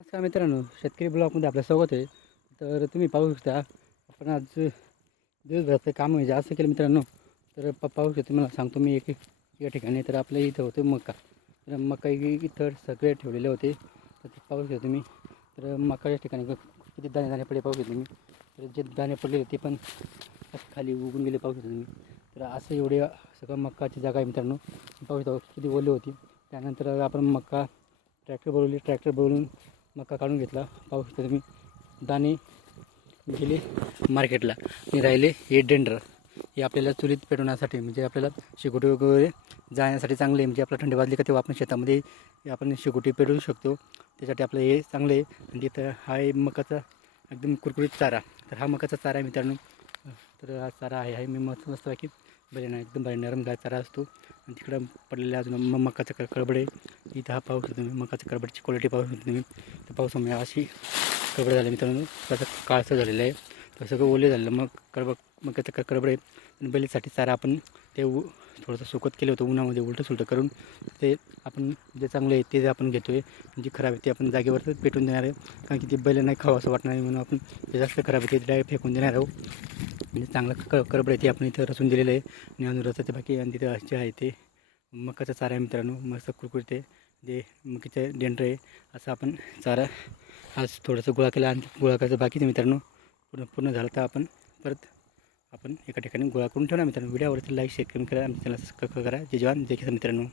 नमस्कार मित्रांनो शेतकरी ब्लॉकमध्ये आपलं स्वागत आहे. तर तुम्ही पाहू शकता आपण आज दिवसभराचं काम म्हणजे असं केलं मित्रांनो तर प पाहू शकतो तुम्हाला सांगतो मी एक या ठिकाणी. तर आपल्या इथं होतं मका. तर मका इथं सगळे ठेवलेले होते. तर ते पाहू शकतो तुम्ही. तर मकाच्या ठिकाणी किती दाणे दाणे पडले पाहू शकतो तुम्ही. तर जे दाणे पडले ते पण खाली उगून गेले पाहू शकतो तुम्ही. तर असं एवढे सगळं मकाची जागा आहे मित्रांनो. पाहू शकता किती ओले होती. त्यानंतर आपण मका ट्रॅक्टर बोलवली ट्रॅक्टर बोलवून मका काढून घेतला. पाहू शकता तुम्ही दाणे गेले मार्केटला आणि राहिले हे डेंडर. हे आपल्याला चुलीत पेटवण्यासाठी म्हणजे आपल्याला शेकोटी वगैरे जाण्यासाठी चांगले आहे म्हणजे आपला थंडी वाजली का तेव्हा आपण शेतामध्ये आपण शेकोटी पेटवू शकतो. त्यासाठी आपलं हे चांगलं आहे. म्हणजे तर हा आहे मकाचा एकदम कुरकुरीत चारा. तर हा मकाचा चारा आहे मित्रांनो. तर हा चारा आहे आहे मी मस्त मस्त की बरे नाही एकदम बरे नरम गाय चारा असतो. आणि तिकडं पडलेले अजून मग मकाचा क कळबड आहे इथं हा पाऊस होतो तुम्ही मकाच्या कडबडची क्वालिटी पाहू शकतो तुम्ही. त्या पावसामुळे अशी कडबड झाली मित्रांनो. त्याचं काळसं झालेलं आहे. तर सगळं ओले झालेलं. मग कडब मकाचं क कळबड आहे आणि बैलीसाठी चारा आपण ते उ थोडंसं सुकत केलं होतं उन्हामध्ये उलटं सुलटं करून. ते आपण जे चांगलं आहे ते जे आपण घेतो आहे जे खराब आहे ते आपण जागेवरच पेटून देणार आहे. कारण की ते बैल नाही खावं असं वाटणार नाही म्हणून आपण जे जास्त खराब आहे ते डायरेक्ट फेकून देणार आहोत. म्हणजे चांगलं क करबड आहे ते आपण इथं रचून दिलेलं आहे. आणि अजून रसाचे बाकी आणि तिथं जे आहे ते. मकाचा चारा आहे मित्रांनो मस्त कुरकुरते जे मकीचं डेंडर आहे असं आपण चारा आज थोडंसं गोळा केला आणि गोळा करायचं बाकीचं मित्रांनो. पूर्ण पूर्ण झालं तर आपण परत आपण एका ठिकाणी गोळा करून ठेवणार मित्रांनो. व्हिडिओवरती लाईक शेअर करून करा आमच्या चॅनल सबस्क्राईब करा. जे जवान जे किसान मित्रांनो.